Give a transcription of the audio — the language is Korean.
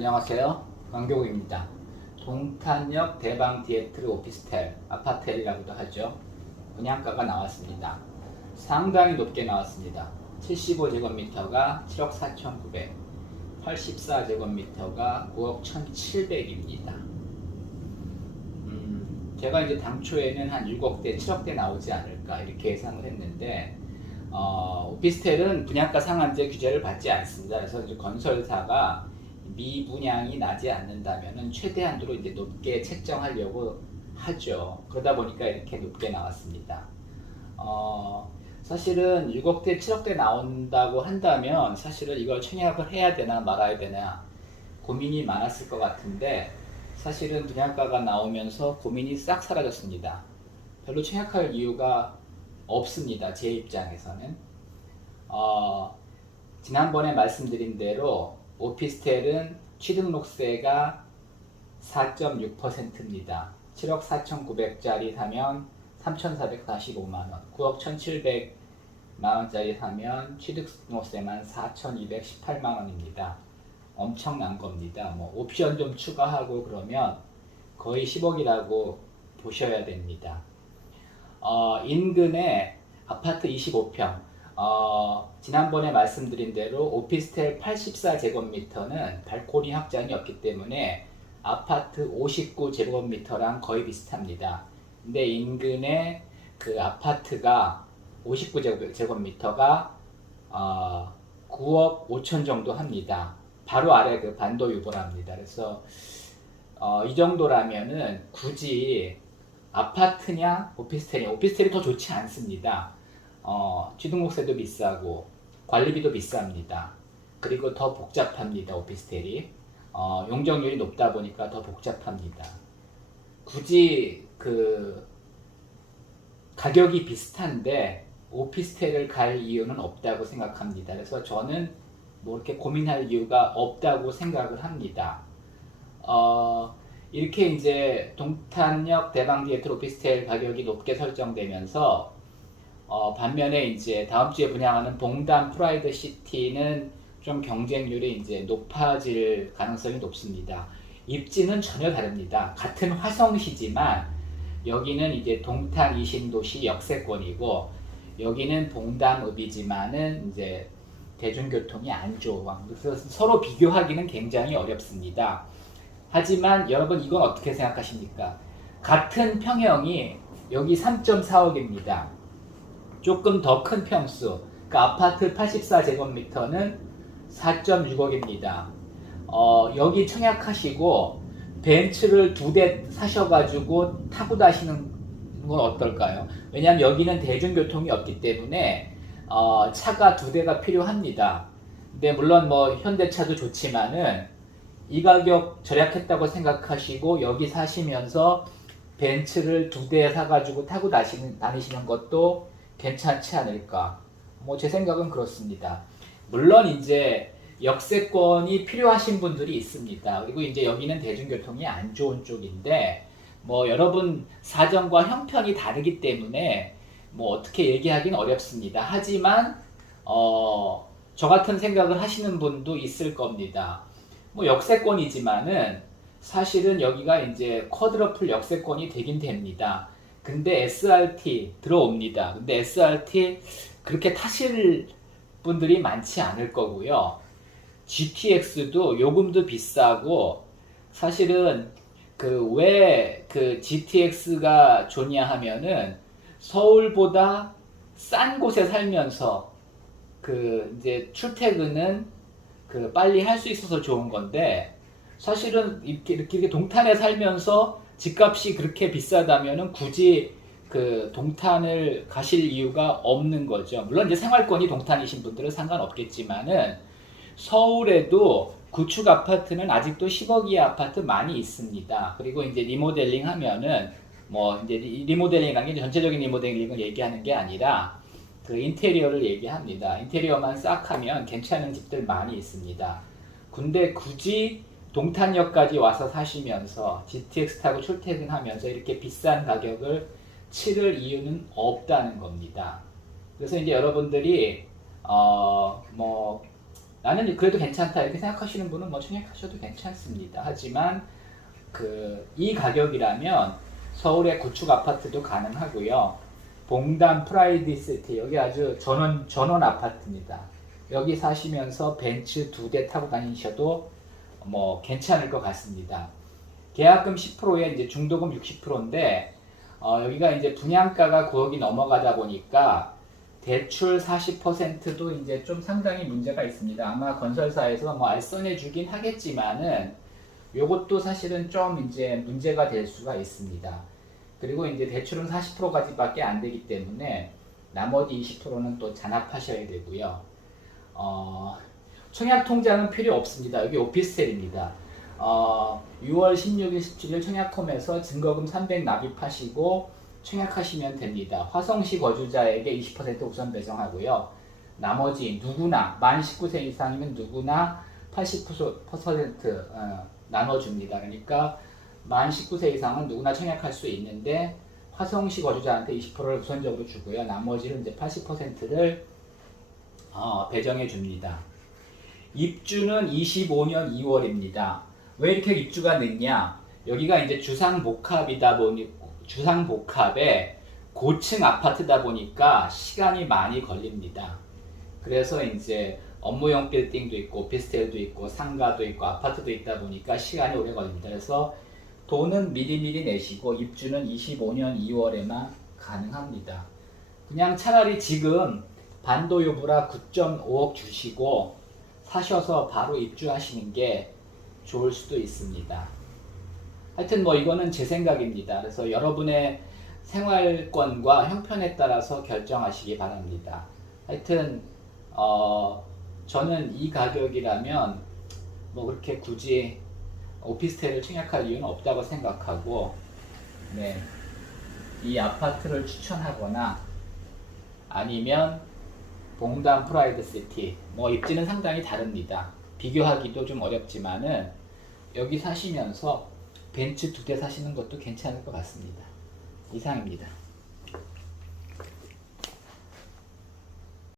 안녕하세요. 강교국입니다. 동탄역 대방 디에트르 오피스텔 아파텔이라고도 하죠. 분양가가 나왔습니다. 상당히 높게 나왔습니다. 75제곱미터가 7억 4,900, 84제곱미터가 9억 1,700입니다. 제가 이제 당초에는 한 6억대, 7억대 나오지 않을까 이렇게 예상을 했는데 오피스텔은 분양가 상한제 규제를 받지 않습니다. 그래서 이제 건설사가 미분양이 나지 않는다면은 최대한으로 이제 높게 책정하려고 하죠. 그러다 보니까 이렇게 높게 나왔습니다. 사실은 6억대, 7억대 나온다고 한다면 사실은 이걸 청약을 해야 되나 말아야 되나 고민이 많았을 것 같은데 사실은 분양가가 나오면서 고민이 싹 사라졌습니다. 별로 청약할 이유가 없습니다. 제 입장에서는. 지난번에 말씀드린 대로 오피스텔은 취등록세가 4.6%입니다. 7억 4,900짜리 사면 3,445만원, 9억 1,700만원짜리 사면 취등록세만 4,218만원입니다. 엄청난 겁니다. 뭐 옵션 좀 추가하고 그러면 거의 10억이라고 보셔야 됩니다. 인근에 아파트 25평, 지난번에 말씀드린 대로 오피스텔 84제곱미터는 발코니 확장이 없기 때문에 아파트 59제곱미터랑 거의 비슷합니다. 근데 인근에 그 아파트가 59제곱미터가 9억 5천 정도 합니다. 바로 아래 그 반도 유보랍니다. 그래서 이 정도라면은 굳이 아파트냐 오피스텔이냐, 오피스텔이 더 좋지 않습니다. 취등록세도 비싸고 관리비도 비쌉니다. 그리고 더 복잡합니다. 오피스텔이 용적률이 높다 보니까 더 복잡합니다. 굳이 그 가격이 비슷한데 오피스텔을 갈 이유는 없다고 생각합니다. 그래서 저는 뭐 이렇게 고민할 이유가 없다고 생각을 합니다. 이렇게 이제 동탄역 대방 디에트르 오피스텔 가격이 높게 설정되면서 반면에 이제 다음 주에 분양하는 봉담 프라이드 시티는 좀 경쟁률이 이제 높아질 가능성이 높습니다. 입지는 전혀 다릅니다. 같은 화성시지만 여기는 이제 동탄 이신도시 역세권이고 여기는 봉담읍이지만은 이제 대중교통이 안 좋아. 그래서 서로 비교하기는 굉장히 어렵습니다. 하지만 여러분 이건 어떻게 생각하십니까? 같은 평형이 여기 3.4억입니다. 조금 더 큰 평수, 그러니까 아파트 84제곱미터는 4.6억입니다. 여기 청약하시고 벤츠를 2대 사셔가지고 타고 다시는 건 어떨까요? 왜냐하면 여기는 대중교통이 없기 때문에 차가 2대가 필요합니다. 근데 물론 뭐 현대차도 좋지만은 이 가격 절약했다고 생각하시고 여기 사시면서 벤츠를 2대 사가지고 타고 다니시는 것도 괜찮지 않을까. 뭐 제 생각은 그렇습니다. 물론 이제 역세권이 필요하신 분들이 있습니다. 그리고 이제 여기는 대중교통이 안 좋은 쪽인데 뭐 여러분 사정과 형편이 다르기 때문에 뭐 어떻게 얘기하기는 어렵습니다. 하지만 저 같은 생각을 하시는 분도 있을 겁니다. 뭐 역세권이지만은 사실은 여기가 이제 쿼드러플 역세권이 되긴 됩니다. 근데 SRT 들어옵니다. 근데 SRT 그렇게 타실 분들이 많지 않을 거고요. GTX도 요금도 비싸고 사실은 그 왜 그 GTX가 좋냐 하면은 서울보다 싼 곳에 살면서 그 이제 출퇴근은 그 빨리 할 수 있어서 좋은 건데 사실은 이렇게 동탄에 살면서 집값이 그렇게 비싸다면은 굳이 그 동탄을 가실 이유가 없는 거죠. 물론 이제 생활권이 동탄이신 분들은 상관없겠지만은 서울에도 구축 아파트는 아직도 10억 이하 아파트 많이 있습니다. 그리고 이제 리모델링 하면은 뭐 이제 리모델링이라는 게 전체적인 리모델링을 얘기하는 게 아니라 그 인테리어를 얘기합니다. 인테리어만 싹 하면 괜찮은 집들 많이 있습니다. 근데 굳이 동탄역까지 와서 사시면서 GTX 타고 출퇴근하면서 이렇게 비싼 가격을 치를 이유는 없다는 겁니다. 그래서 이제 여러분들이 뭐 나는 그래도 괜찮다 이렇게 생각하시는 분은 뭐 청약하셔도 괜찮습니다. 하지만 이 가격이라면 서울의 구축 아파트도 가능하고요. 봉담 프라이드시티 여기 아주 전원 아파트입니다. 여기 사시면서 벤츠 2대 타고 다니셔도 뭐 괜찮을 것 같습니다. 계약금 10%에 이제 중도금 60%인데 여기가 이제 분양가가 9억이 넘어가다 보니까 대출 40%도 이제 좀 상당히 문제가 있습니다. 아마 건설사에서 뭐 알선해 주긴 하겠지만은 요것도 사실은 좀 이제 문제가 될 수가 있습니다. 그리고 이제 대출은 40%까지밖에 안 되기 때문에 나머지 20%는 또 잔압하셔야 되고요. 청약 통장은 필요 없습니다. 여기 오피스텔입니다. 6월 16일, 17일 청약홈에서 증거금 300 납입하시고 청약하시면 됩니다. 화성시 거주자에게 20% 우선 배정하고요. 나머지 누구나 만 19세 이상이면 누구나 80% 나눠줍니다. 그러니까 만 19세 이상은 누구나 청약할 수 있는데 화성시 거주자한테 20%를 우선적으로 주고요. 나머지는 이제 80%를 배정해 줍니다. 입주는 25년 2월입니다. 왜 이렇게 입주가 늦냐? 여기가 이제 주상복합이다 보니 주상복합에 고층 아파트다 보니까 시간이 많이 걸립니다. 그래서 이제 업무용 빌딩도 있고 오피스텔도 있고 상가도 있고 아파트도 있다 보니까 시간이 오래 걸립니다. 그래서 돈은 미리미리 내시고 입주는 25년 2월에만 가능합니다. 그냥 차라리 지금 반도유부라 9.5억 주시고 사셔서 바로 입주하시는 게 좋을 수도 있습니다. 하여튼 뭐 이거는 제 생각입니다. 그래서 여러분의 생활권과 형편에 따라서 결정하시기 바랍니다. 하여튼 저는 이 가격이라면 뭐 그렇게 굳이 오피스텔을 청약할 이유는 없다고 생각하고 이 아파트를 추천하거나 아니면 봉담 프라이드시티 뭐 입지는 상당히 다릅니다. 비교하기도 좀 어렵지만은 여기 사시면서 벤츠 2대 사시는 것도 괜찮을 것 같습니다. 이상입니다.